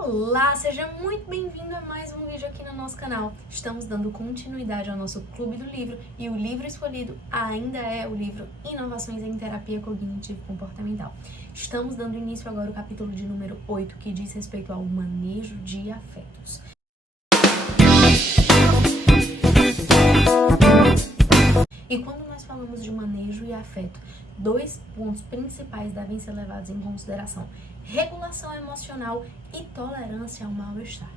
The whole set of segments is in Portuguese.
Olá, seja muito bem-vindo a mais um vídeo aqui no nosso canal. Estamos dando continuidade ao nosso Clube do Livro e o livro escolhido ainda é o livro Inovações em Terapia Cognitivo-Comportamental. Estamos dando início agora ao capítulo de número 8, que diz respeito ao manejo de afetos. E quando nós falamos de manejo e afeto, dois pontos principais devem ser levados em consideração: regulação emocional e tolerância ao mal-estar.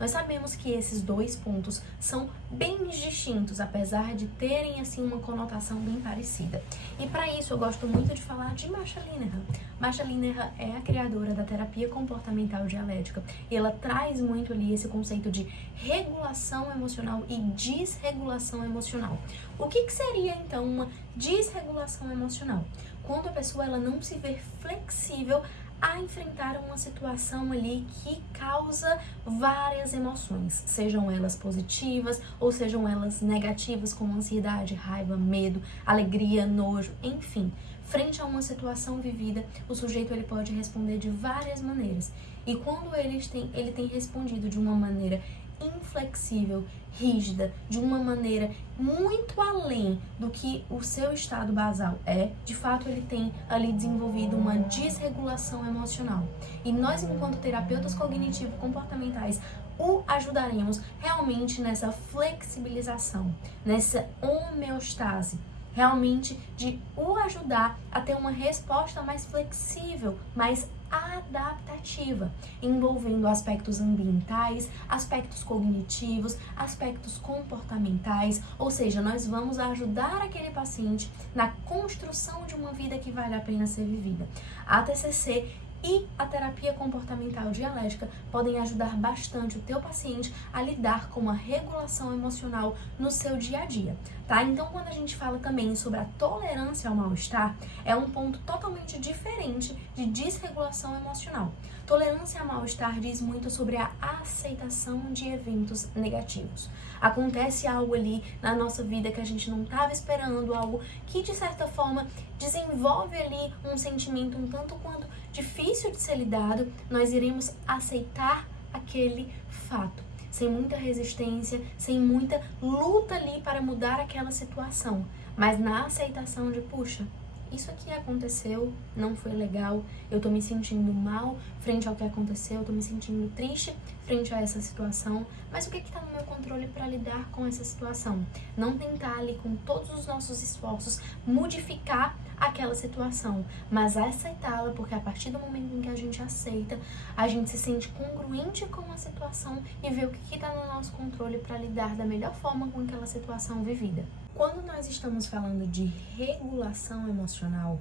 Nós sabemos que esses dois pontos são bem distintos, apesar de terem assim uma conotação bem parecida. E para isso eu gosto muito de falar de Marsha Linehan. Marsha Linehan é a criadora da terapia comportamental dialética e ela traz muito ali esse conceito de regulação emocional e desregulação emocional. O que seria então uma desregulação emocional? Quando a pessoa ela não se vê flexível a enfrentar uma situação ali que causa várias emoções, sejam elas positivas ou sejam elas negativas, como ansiedade, raiva, medo, alegria, nojo, enfim. Frente a uma situação vivida, o sujeito ele pode responder de várias maneiras. E quando ele tem respondido de uma maneira inflexível, rígida, de uma maneira muito além do que o seu estado basal é, de fato ele tem ali desenvolvido uma desregulação emocional. E nós, enquanto terapeutas cognitivo-comportamentais, o ajudaremos realmente nessa flexibilização, nessa homeostase, realmente de o ajudar a ter uma resposta mais flexível, mais adaptativa, envolvendo aspectos ambientais, aspectos cognitivos, aspectos comportamentais, ou seja, nós vamos ajudar aquele paciente na construção de uma vida que vale a pena ser vivida. A TCC e a terapia comportamental dialética podem ajudar bastante o teu paciente a lidar com uma regulação emocional no seu dia a dia, tá? Então, quando a gente fala também sobre a tolerância ao mal-estar, é um ponto totalmente diferente de desregulação emocional. Tolerância ao mal-estar diz muito sobre a aceitação de eventos negativos. Acontece algo ali na nossa vida que a gente não estava esperando, algo que de certa forma desenvolve ali um sentimento um tanto quanto difícil de ser lidado, nós iremos aceitar aquele fato, sem muita resistência, sem muita luta ali para mudar aquela situação, mas na aceitação de, puxa, isso aqui aconteceu, não foi legal, eu tô me sentindo mal frente ao que aconteceu, eu tô me sentindo triste frente a essa situação, mas o que tá no meu controle para lidar com essa situação? Não tentar ali com todos os nossos esforços modificar aquela situação, mas aceitá-la, porque a partir do momento em que a gente aceita, a gente se sente congruente com a situação e vê o que tá no nosso controle para lidar da melhor forma com aquela situação vivida. Quando nós estamos falando de regulação emocional,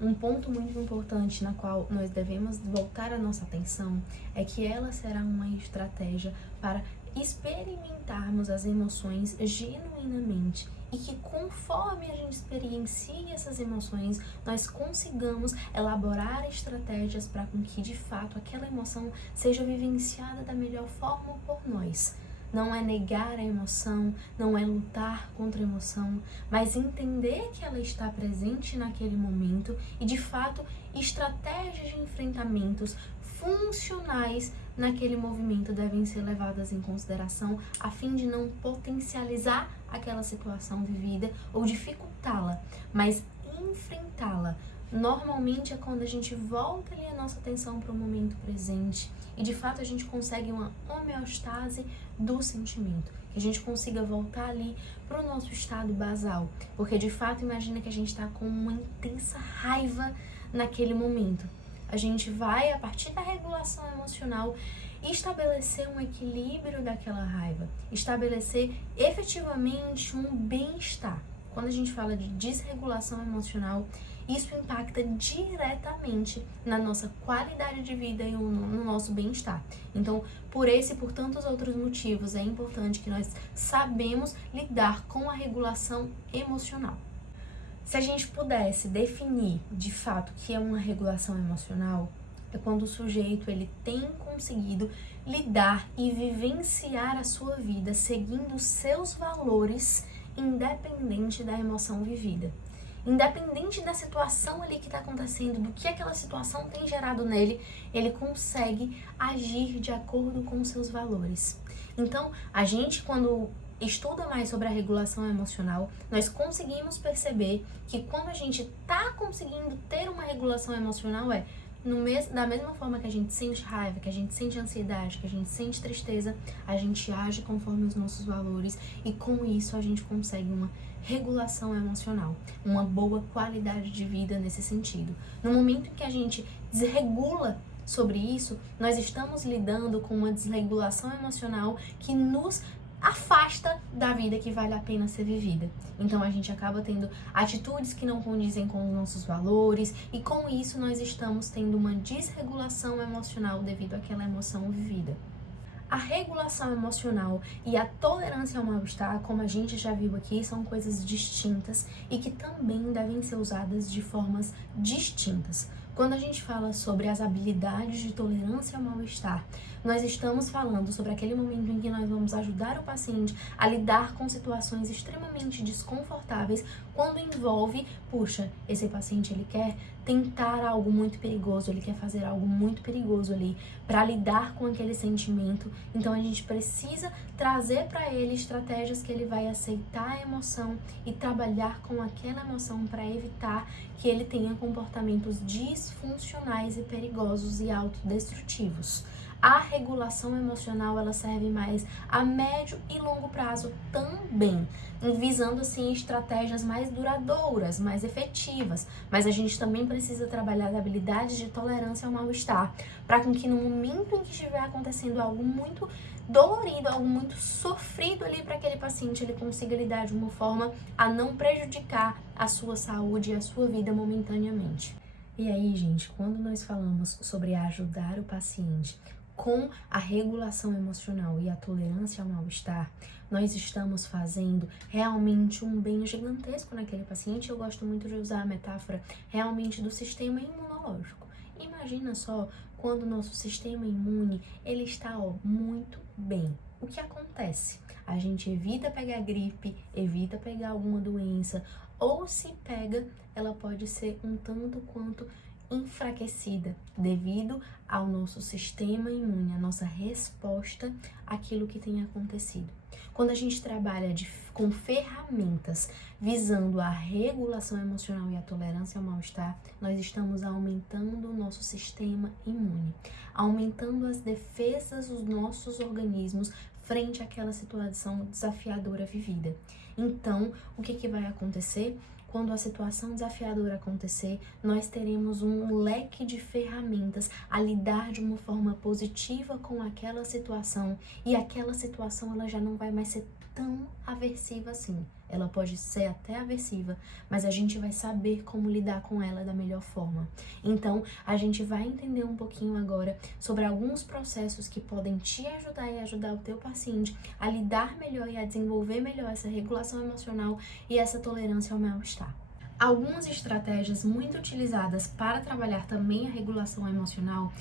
um ponto muito importante na qual nós devemos voltar a nossa atenção é que ela será uma estratégia para experimentarmos as emoções genuinamente e que conforme a gente experiencia essas emoções, nós consigamos elaborar estratégias para que de fato aquela emoção seja vivenciada da melhor forma por nós. Não é negar a emoção, não é lutar contra a emoção, mas entender que ela está presente naquele momento e, de fato, estratégias de enfrentamentos funcionais naquele movimento devem ser levadas em consideração a fim de não potencializar aquela situação vivida ou dificultá-la, mas enfrentá-la. Normalmente é quando a gente volta ali a nossa atenção para o momento presente e de fato a gente consegue uma homeostase do sentimento, que a gente consiga voltar ali para o nosso estado basal, porque de fato imagina que a gente está com uma intensa raiva naquele momento. A gente vai, a partir da regulação emocional, estabelecer um equilíbrio daquela raiva, estabelecer efetivamente um bem-estar. Quando a gente fala de desregulação emocional, isso impacta diretamente na nossa qualidade de vida e no nosso bem-estar. Então, por esse e por tantos outros motivos, é importante que nós sabemos lidar com a regulação emocional. Se a gente pudesse definir de fato o que é uma regulação emocional, é quando o sujeito ele tem conseguido lidar e vivenciar a sua vida seguindo os seus valores independente da emoção vivida. independente da situação ali que está acontecendo, do que aquela situação tem gerado nele, ele consegue agir de acordo com os seus valores. Então, a gente, quando estuda mais sobre a regulação emocional, nós conseguimos perceber que quando a gente está conseguindo ter uma regulação emocional, da mesma forma que a gente sente raiva, que a gente sente ansiedade, que a gente sente tristeza, a gente age conforme os nossos valores e com isso a gente consegue uma regulação emocional, uma boa qualidade de vida nesse sentido. No momento em que a gente desregula sobre isso, nós estamos lidando com uma desregulação emocional que nos afasta da vida que vale a pena ser vivida. Então a gente acaba tendo atitudes que não condizem com os nossos valores e com isso nós estamos tendo uma desregulação emocional devido àquela emoção vivida. A regulação emocional e a tolerância ao mal-estar, como a gente já viu aqui, são coisas distintas e que também devem ser usadas de formas distintas. Quando a gente fala sobre as habilidades de tolerância ao mal-estar, nós estamos falando sobre aquele momento em que nós vamos ajudar o paciente a lidar com situações extremamente desconfortáveis quando envolve, esse paciente ele quer tentar algo muito perigoso, ele quer fazer algo muito perigoso ali para lidar com aquele sentimento. Então a gente precisa trazer para ele estratégias que ele vai aceitar a emoção e trabalhar com aquela emoção para evitar que ele tenha comportamentos disfuncionais e perigosos e autodestrutivos. A regulação emocional, ela serve mais a médio e longo prazo também, visando assim estratégias mais duradouras, mais efetivas, mas a gente também precisa trabalhar a habilidade de tolerância ao mal-estar, para que no momento em que estiver acontecendo algo muito dolorido, algo muito sofrido ali para aquele paciente, ele consiga lidar de uma forma a não prejudicar a sua saúde e a sua vida momentaneamente. E aí, gente, quando nós falamos sobre ajudar o paciente com a regulação emocional e a tolerância ao mal-estar, nós estamos fazendo realmente um bem gigantesco naquele paciente. Eu gosto muito de usar a metáfora realmente do sistema imunológico. Imagina só quando o nosso sistema imune ele está muito bem. O que acontece? A gente evita pegar gripe, evita pegar alguma doença, ou se pega, ela pode ser um tanto quanto enfraquecida devido ao nosso sistema imune, a nossa resposta àquilo que tem acontecido. Quando a gente trabalha com ferramentas visando a regulação emocional e a tolerância ao mal-estar, nós estamos aumentando o nosso sistema imune, aumentando as defesas dos nossos organismos frente àquela situação desafiadora vivida. Então, o que vai acontecer? Quando a situação desafiadora acontecer, nós teremos um leque de ferramentas a lidar de uma forma positiva com aquela situação e aquela situação ela já não vai mais ser tão aversiva assim. Ela pode ser até aversiva, mas a gente vai saber como lidar com ela da melhor forma. Então, a gente vai entender um pouquinho agora sobre alguns processos que podem te ajudar e ajudar o teu paciente a lidar melhor e a desenvolver melhor essa regulação emocional e essa tolerância ao mal-estar. Algumas estratégias muito utilizadas para trabalhar também a regulação emocional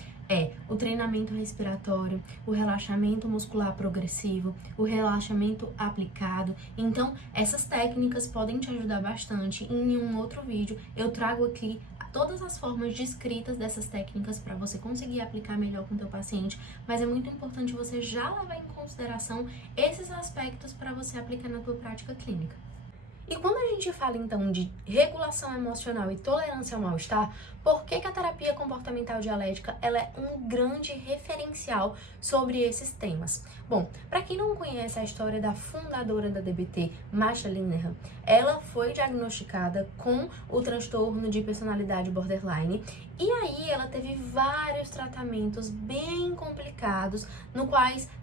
o treinamento respiratório, o relaxamento muscular progressivo, o relaxamento aplicado. Então, essas técnicas podem te ajudar bastante. Em um outro vídeo, eu trago aqui todas as formas descritas dessas técnicas para você conseguir aplicar melhor com o teu paciente, mas é muito importante você já levar em consideração esses aspectos para você aplicar na tua prática clínica. E quando a gente fala então de regulação emocional e tolerância ao mal-estar, por que a terapia comportamental dialética ela é um grande referencial sobre esses temas? Bom, para quem não conhece a história da fundadora da DBT, Marsha Linehan, ela foi diagnosticada com o transtorno de personalidade borderline e aí ela teve vários tratamentos bem complicados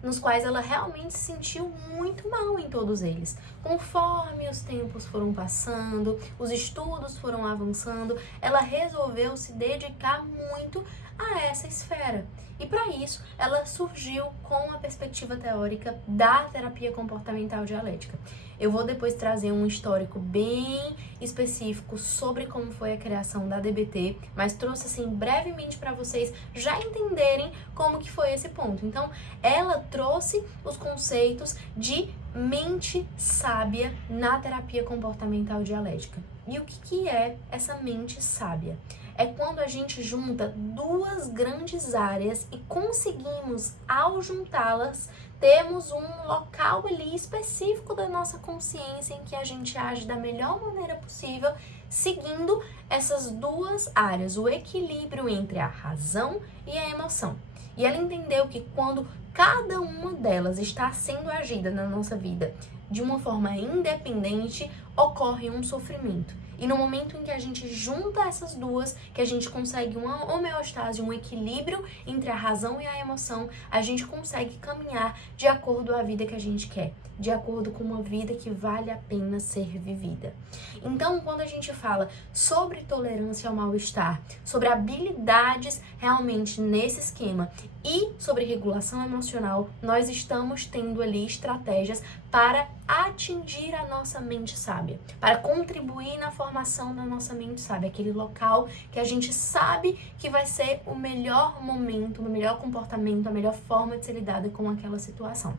nos quais ela realmente se sentiu muito mal em todos eles. Conforme os tempos foram passando, os estudos foram avançando, ela resolveu se dedicar muito a essa esfera. E para isso, ela surgiu com a perspectiva teórica da terapia comportamental dialética. Eu vou depois trazer um histórico bem específico sobre como foi a criação da DBT, mas trouxe assim brevemente para vocês já entenderem como que foi esse ponto. Então, ela trouxe os conceitos de mente sábia na terapia comportamental dialética. E o que é essa mente sábia? É quando a gente junta duas grandes áreas e conseguimos, ao juntá-las, temos um local ali específico da nossa consciência em que a gente age da melhor maneira possível, seguindo essas duas áreas, o equilíbrio entre a razão e a emoção. E ela entendeu que quando cada uma delas está sendo agida na nossa vida de uma forma independente, ocorre um sofrimento. E no momento em que a gente junta essas duas, que a gente consegue uma homeostase, um equilíbrio entre a razão e a emoção, a gente consegue caminhar de acordo com a vida que a gente quer, de acordo com uma vida que vale a pena ser vivida. Então, quando a gente fala sobre tolerância ao mal-estar, sobre habilidades realmente nesse esquema e sobre regulação emocional, nós estamos tendo ali estratégias para atingir a nossa mente sábia, para contribuir na formação da nossa mente sábia, aquele local que a gente sabe que vai ser o melhor momento, o melhor comportamento, a melhor forma de ser lidada com aquela situação.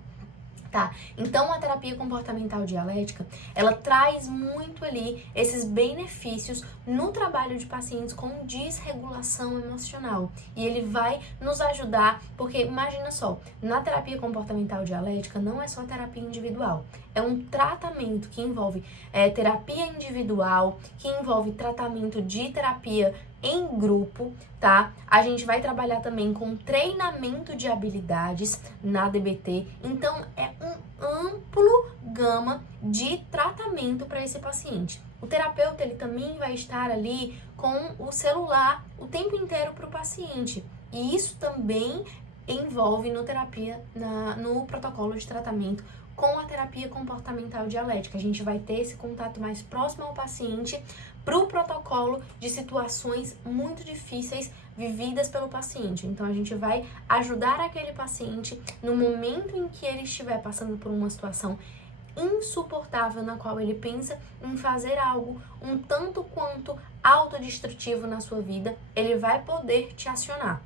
Tá? Então, a terapia comportamental dialética, ela traz muito ali esses benefícios no trabalho de pacientes com desregulação emocional. E ele vai nos ajudar, porque imagina só, na terapia comportamental dialética não é só terapia individual, é um tratamento que envolve terapia individual, que envolve tratamento de terapia em grupo, tá? A gente vai trabalhar também com treinamento de habilidades na DBT. Então, é um amplo gama de tratamento para esse paciente. O terapeuta, ele também vai estar ali com o celular o tempo inteiro para o paciente. E isso também envolve no protocolo de tratamento com a terapia comportamental dialética. A gente vai ter esse contato mais próximo ao paciente para o protocolo de situações muito difíceis vividas pelo paciente. Então, a gente vai ajudar aquele paciente no momento em que ele estiver passando por uma situação insuportável na qual ele pensa em fazer algo um tanto quanto autodestrutivo na sua vida, ele vai poder te acionar.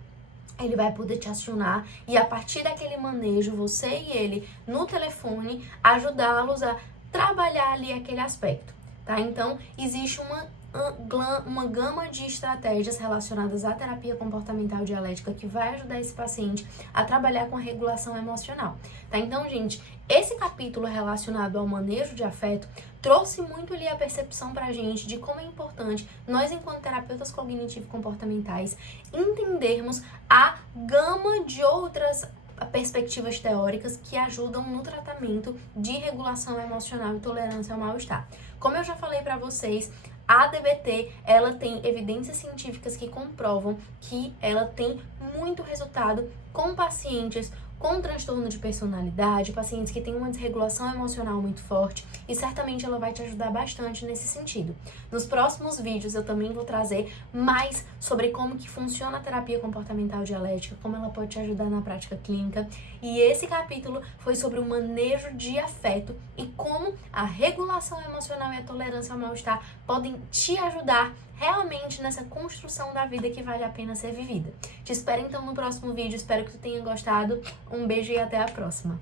Ele vai poder te acionar e a partir daquele manejo, você e ele no telefone, ajudá-los a trabalhar ali aquele aspecto, tá? Então, existe uma gama de estratégias relacionadas à terapia comportamental dialética que vai ajudar esse paciente a trabalhar com a regulação emocional, tá? Então, gente, esse capítulo relacionado ao manejo de afeto trouxe muito ali a percepção pra gente de como é importante nós, enquanto terapeutas cognitivo-comportamentais, entendermos a gama de outras perspectivas teóricas que ajudam no tratamento de regulação emocional e tolerância ao mal-estar. Como eu já falei pra vocês, a DBT, ela tem evidências científicas que comprovam que ela tem muito resultado com pacientes com transtorno de personalidade, pacientes que têm uma desregulação emocional muito forte, e certamente ela vai te ajudar bastante nesse sentido. Nos próximos vídeos eu também vou trazer mais sobre como que funciona a terapia comportamental dialética, como ela pode te ajudar na prática clínica, e esse capítulo foi sobre o manejo de afeto e como a regulação emocional e a tolerância ao mal-estar podem te ajudar realmente nessa construção da vida que vale a pena ser vivida. Te espero então no próximo vídeo, espero que tu tenha gostado. Um beijo e até a próxima!